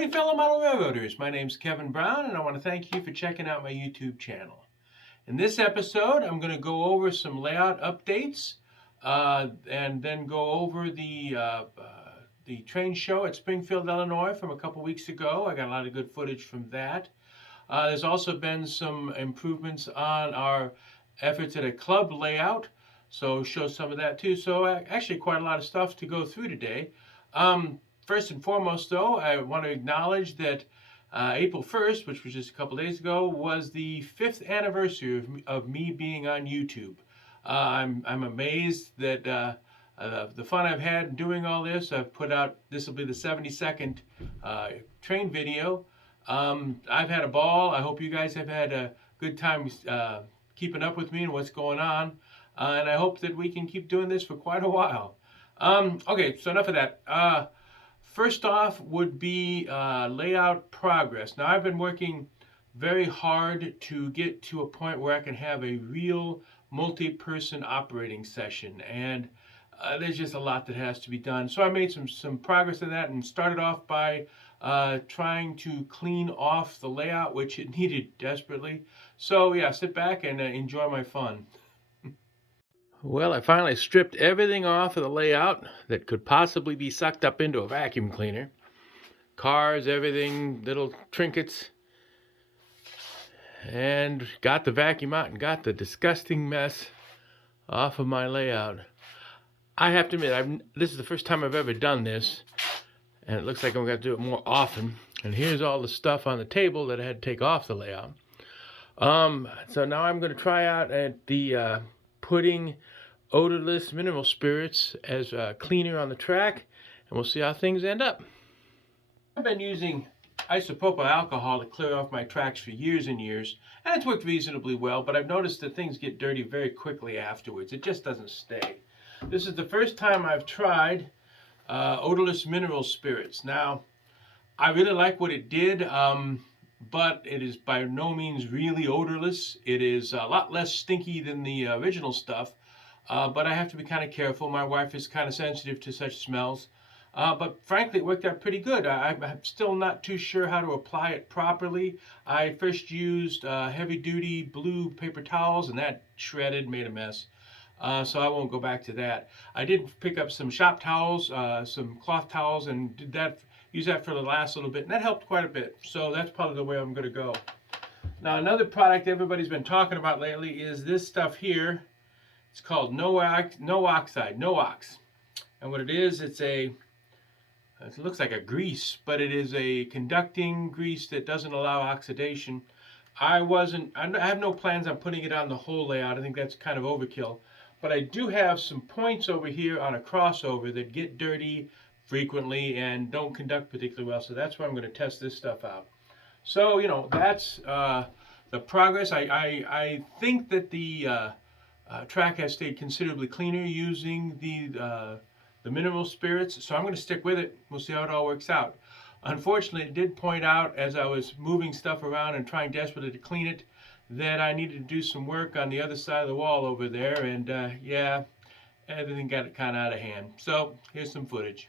Howdy fellow model railroaders, my name's Kevin Brown and I want to thank you for checking out my YouTube channel. In this episode I'm going to go over some layout updates and then go over the train show at Springfield, Illinois from a couple weeks ago. I got a lot of good footage from that. There's also been some improvements on our efforts at a club layout, so show some of that too. So actually quite a lot of stuff to go through today. First and foremost, though, I want to acknowledge that April 1st, which was just a couple days ago, was the 5th anniversary of me being on YouTube. I'm amazed that the fun I've had doing all this. I've put out, this will be the 72nd train video. I've had a ball. I hope you guys have had a good time keeping up with me and what's going on. And I hope that we can keep doing this for quite a while. Okay, so enough of that. First off would be layout progress. Now I've been working very hard to get to a point where I can have a real multi-person operating session, and there's just a lot that has to be done. So I made some progress in that and started off by trying to clean off the layout, which it needed desperately. So yeah, sit back and enjoy my fun. Well, I finally stripped everything off of the layout that could possibly be sucked up into a vacuum cleaner. Cars, everything, little trinkets. And got the vacuum out and got the disgusting mess off of my layout. I have to admit, this is the first time I've ever done this. And it looks like I'm going to do it more often. And here's all the stuff on the table that I had to take off the layout. So now I'm going to try out at the putting odorless mineral spirits as a cleaner on the track, and we'll see how things end up. I've been using isopropyl alcohol to clear off my tracks for years and years, and it's worked reasonably well, but I've noticed that things get dirty very quickly afterwards. It just doesn't stay. This is the first time I've tried odorless mineral spirits. Now, I really like what it did, but it is by no means really odorless. It is a lot less stinky than the original stuff, but I have to be kind of careful. My wife is kind of sensitive to such smells, but frankly it worked out pretty good. I'm still not too sure how to apply it properly. I first used heavy-duty blue paper towels, and that shredded, made a mess. So I won't go back to that. I did pick up some shop towels, some cloth towels, and did that. Use that for the last little bit, and that helped quite a bit. So that's probably the way I'm going to go. Now another product everybody's been talking about lately is this stuff here. It's called No-Ox, No-Ox. And what it is, it looks like a grease, but it is a conducting grease that doesn't allow oxidation. I have no plans on putting it on the whole layout. I think that's kind of overkill. But I do have some points over here on a crossover that get dirty frequently and don't conduct particularly well, so that's why I'm going to test this stuff out. So, you know, that's the progress. I think that the track has stayed considerably cleaner using the mineral spirits, so I'm going to stick with it. We'll see how it all works out. Unfortunately, it did point out as I was moving stuff around and trying desperately to clean it that I needed to do some work on the other side of the wall over there, and yeah, everything got kind of out of hand. So here's some footage.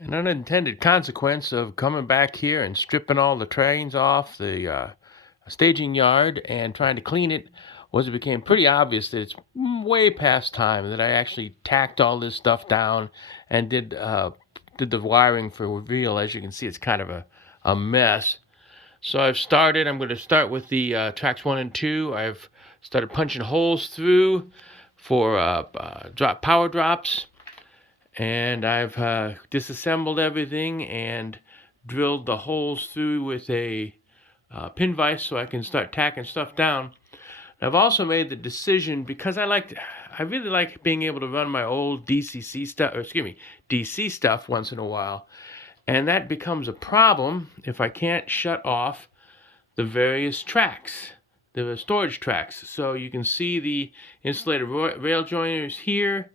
An unintended consequence of coming back here and stripping all the trains off the staging yard and trying to clean it was it became pretty obvious that it's way past time that I actually tacked all this stuff down and did the wiring for reveal. As you can see, it's kind of a mess. So I'm going to start with the tracks 1 and 2. I've started punching holes through for power drops. And I've disassembled everything and drilled the holes through with a pin vise so I can start tacking stuff down. And I've also made the decision, because I really like being able to run my old DC stuff once in a while. And that becomes a problem if I can't shut off the various tracks, the storage tracks. So you can see the insulated rail joiners here.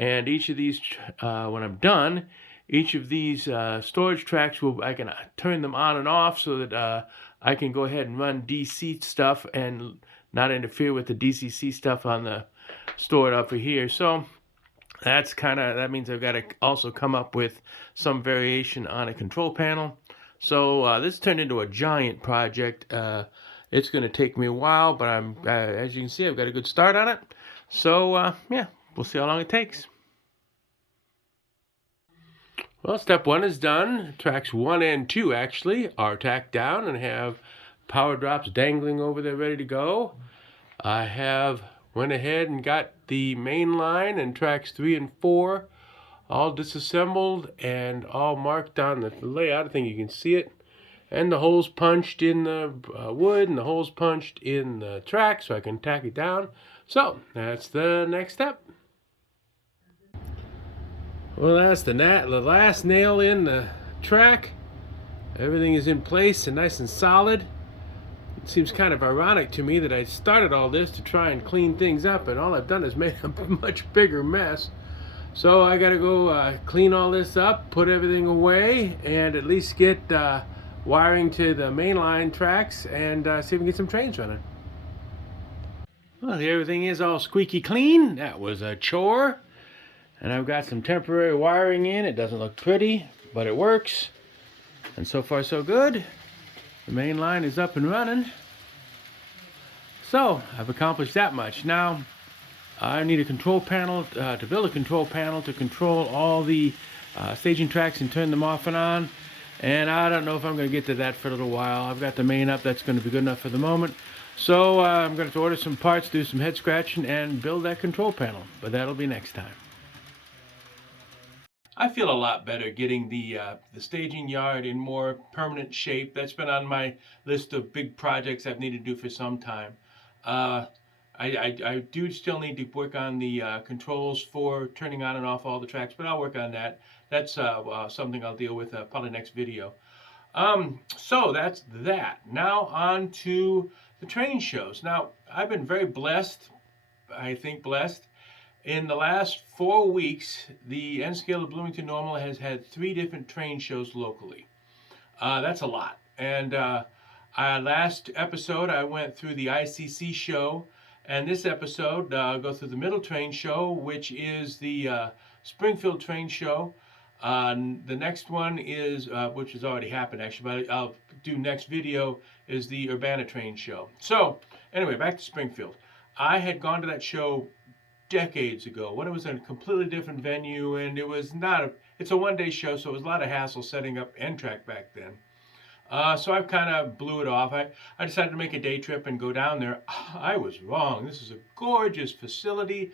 And each of these, when I'm done, each of these storage tracks, I can turn them on and off so that I can go ahead and run DC stuff and not interfere with the DCC stuff on the stored up here. So That means I've got to also come up with some variation on a control panel. So this turned into a giant project. It's going to take me a while, but as you can see, I've got a good start on it. So yeah, we'll see how long it takes. Well, step 1 is done. Tracks 1 and 2 actually are tacked down and have power drops dangling over there ready to go. I have went ahead and got the main line and tracks 3 and 4 all disassembled and all marked on the layout. I think you can see it. And the holes punched in the wood and the holes punched in the track so I can tack it down. So that's the next step. Well, that's the last nail in the track. Everything is in place and nice and solid. It seems kind of ironic to me that I started all this to try and clean things up, and all I've done is made a much bigger mess. So I gotta go clean all this up, put everything away, and at least get wiring to the mainline tracks and see if we can get some trains running. Well, everything is all squeaky clean. That was a chore. And I've got some temporary wiring in. It doesn't look pretty, but it works. And so far so good. The main line is up and running. So I've accomplished that much. Now I need a control panel to build a control panel to control all the staging tracks and turn them off and on. And I don't know if I'm going to get to that for a little while. I've got the main up. That's going to be good enough for the moment. So I'm going to order some parts, do some head scratching, and build that control panel. But that'll be next time. I feel a lot better getting the staging yard in more permanent shape. That's been on my list of big projects I've needed to do for some time. I do still need to work on the controls for turning on and off all the tracks, but I'll work on that. That's something I'll deal with probably next video. So that's that. Now on to the train shows. Now, I've been very blessed, I think blessed. In the last 4 weeks, the N scale of Bloomington Normal has had 3 different train shows locally. That's a lot. And last episode, I went through the ICC show. And this episode, I'll go through the Middle Train show, which is the Springfield train show. The next one is, which has already happened actually, but I'll do next video, is the Urbana train show. So, anyway, back to Springfield. I had gone to that show decades ago when it was in a completely different venue, and it's a one-day show, so it was a lot of hassle setting up N-Track back then. So I kind of blew it off. I decided to make a day trip and go down there. I was wrong. This is a gorgeous facility,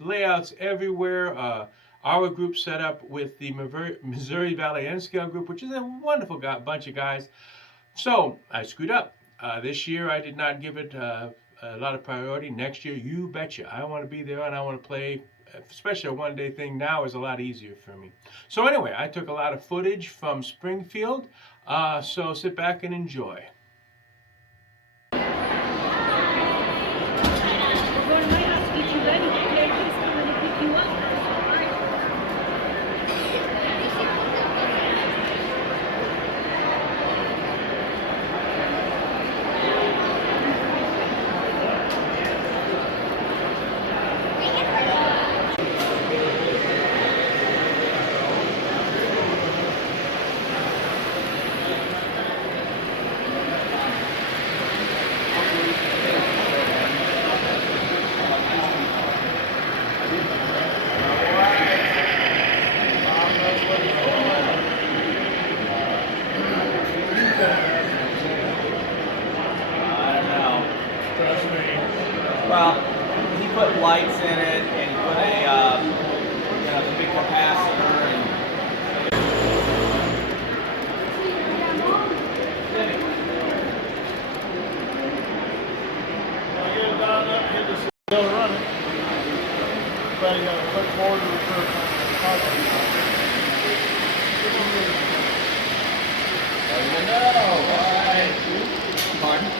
layouts everywhere. Our group set up with the Missouri Valley N-Scale group, which is a wonderful bunch of guys. So I screwed up. This year I did not give it a lot of priority. Next year, you betcha. I want to be there and I want to play, especially a one-day thing now is a lot easier for me. So anyway, I took a lot of footage from Springfield, so sit back and enjoy. Well, he put lights in it and he put a big capacitor and still running. But you gotta put forward to return Pardon?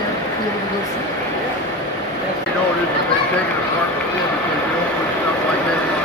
have to be able to go see it. You know, it is been taken apart before because you don't put stuff like that on.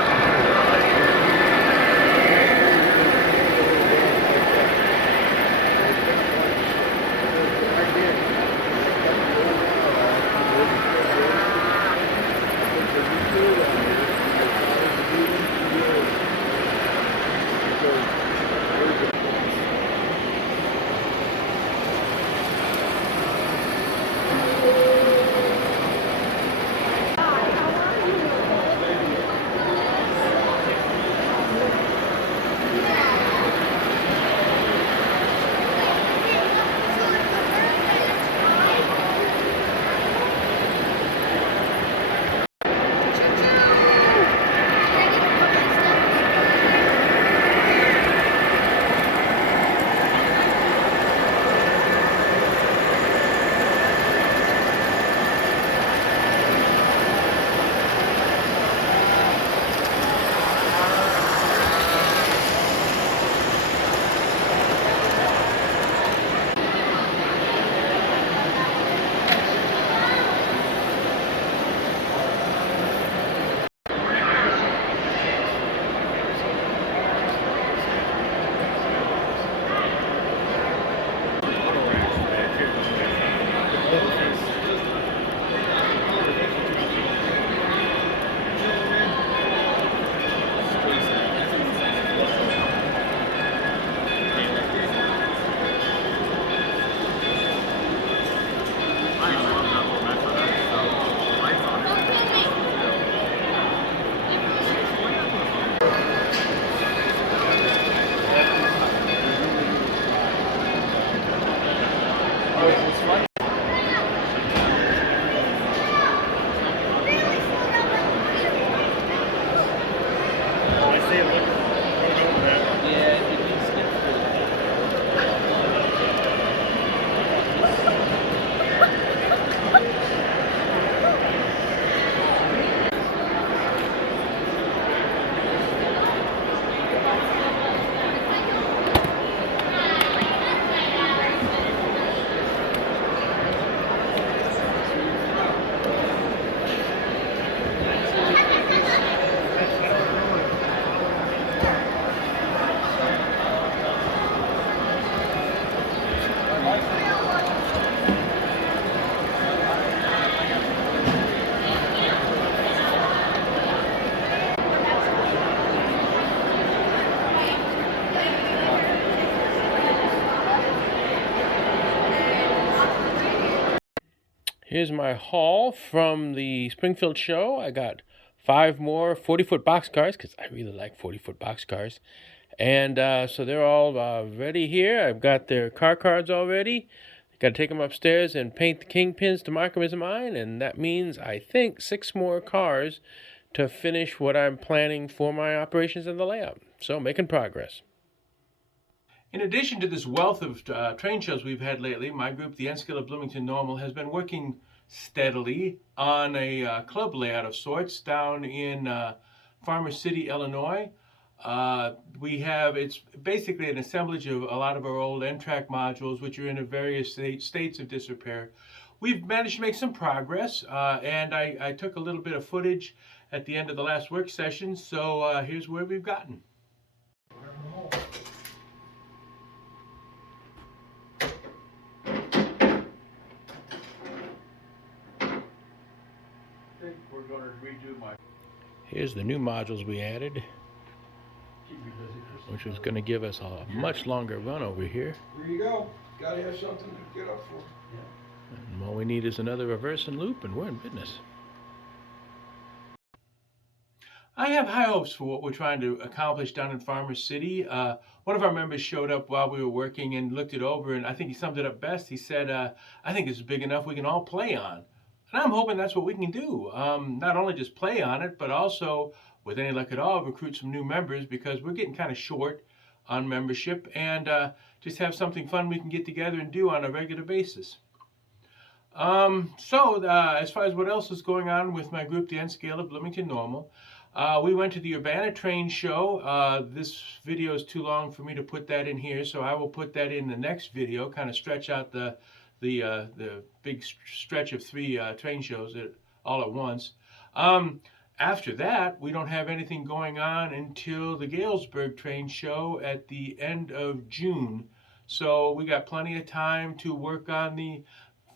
Here's my haul from the Springfield show. I got 5 more 40-foot boxcars because I really like 40-foot boxcars. And so they're all ready here. I've got their car cards already. Got to take them upstairs and paint the kingpins to mark them as mine. And that means, I think, 6 more cars to finish what I'm planning for my operations and the layout. So making progress. In addition to this wealth of train shows we've had lately, my group, the N-Scale of Bloomington Normal, has been working steadily on a club layout of sorts down in Farmer City, Illinois. It's basically an assemblage of a lot of our old N-track modules, which are in various states of disrepair. We've managed to make some progress, and I took a little bit of footage at the end of the last work session, so here's where we've gotten. We're going to redo my. Here's the new modules we added, which is going to give us a much longer run over here. There you go. Gotta have something to get up for. And all we need is another reverse and loop, and we're in business. I have high hopes for what we're trying to accomplish down in Farmer City. One of our members showed up while we were working and looked it over, and I think he summed it up best. He said, I think this is big enough we can all play on. And I'm hoping that's what we can do. Not only just play on it, but also, with any luck at all, recruit some new members, because we're getting kind of short on membership, and just have something fun we can get together and do on a regular basis. As far as what else is going on with my group, the N-Scale of Bloomington Normal, we went to the Urbana Train Show. This video is too long for me to put that in here, so I will put that in the next video, kind of stretch out the the big stretch of 3 train shows all at once. Um, After that, we don't have anything going on until the Galesburg train show at the end of June. So we got plenty of time to work on the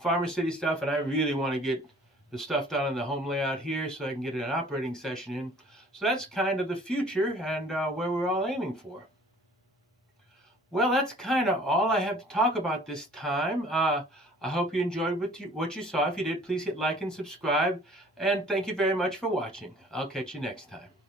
Farmer City stuff, and I really want to get the stuff done on the home layout here so I can get an operating session in. So that's kind of the future and where we're all aiming for. Well, that's kind of all I have to talk about this time. I hope you enjoyed what you saw. If you did, please hit like and subscribe. And thank you very much for watching. I'll catch you next time.